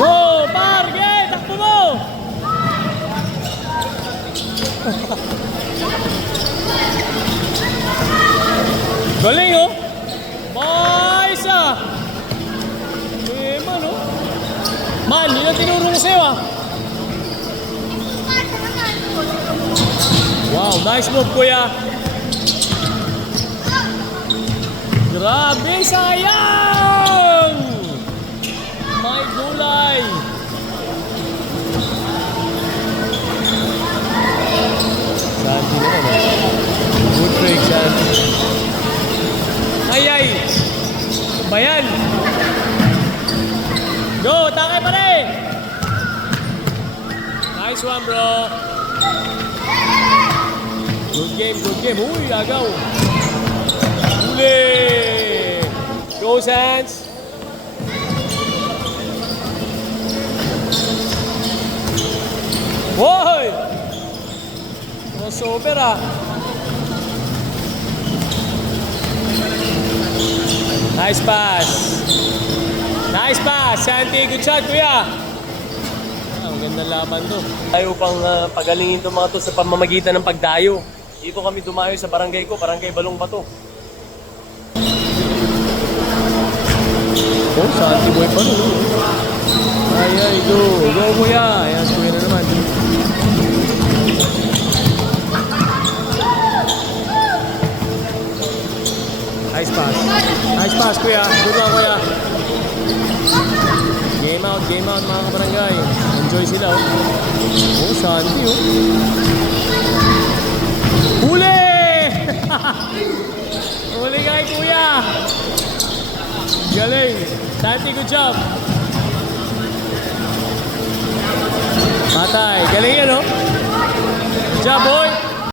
Go, Parge! Takbo mo! Galing, oh! Nice, ah! Man, oh! Man, hindi na tinurong sa'yo, ah! Wow, nice move, kuya! Grabe, sayang! May gulay! Santi naman, eh. Good break, Santi. Ay! Bayan! Go! Takay pa rin! Nice one, bro! Good game, good game. Uy, agaw! Huli! Go, Sands! Woy! Crossover, ah! Nice pass! Nice pass! Santi, good shot, kuya! Ang ganda laban to. Tayo pang pagalingin itong mga to sa pamamagitan ng pagdayo. Dito kami dumayo sa barangay ko, barangay Balong Bato. Oh, Santi boy pa rin. Ay, go! Go, kuya! Ayan, si kuya na naman. Nice pass. Nice pass, kuya. Good one, kuya. Game out, mga kabarangay. Enjoy sila, oh. Oh, Santi, oh. Huli! Huli kay kuya. Galing. Santi, good job. Patay. Galing yan, oh. Good job, boy.